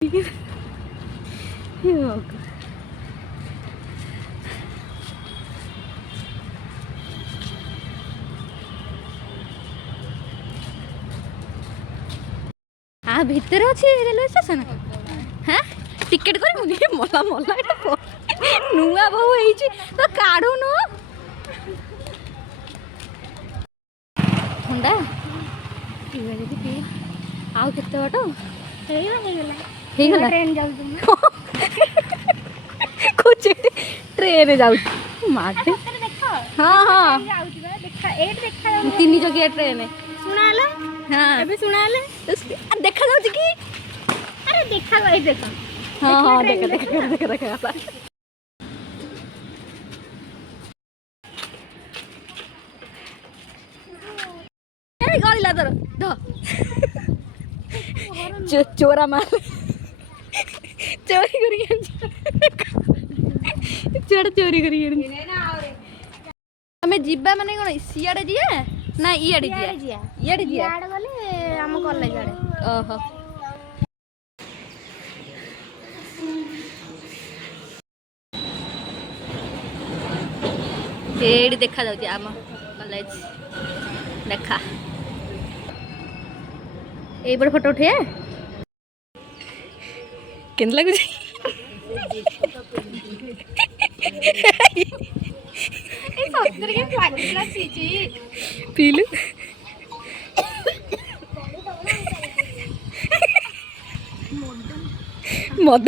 भितर अच्छे railway station हाँ टिकेट कर मला मला नुआ बहु तो काढ़ुन ठंडा आउ केते बाट ट्रेन जाऊ ट्रेन जाऊ माटे हाँ हाँ 3 जगह ट्रेन सुनाले हाँ अबे सुनाले देखा जाऊ कि अरे देखा गई देखो हाँ हाँ देखा देखा देखा देखा गला तर चोरा माल चोरी कर चोरी कर हमें जीवा माने कोन सियाड़े जिया ना इयाड़े जिया इयाड़े जिया गले हम कॉलेज आड़े ओहो एडी देखा जाउची आम कॉलेज देखा ए बड़ फोटो उठे केन लागु पीलु मद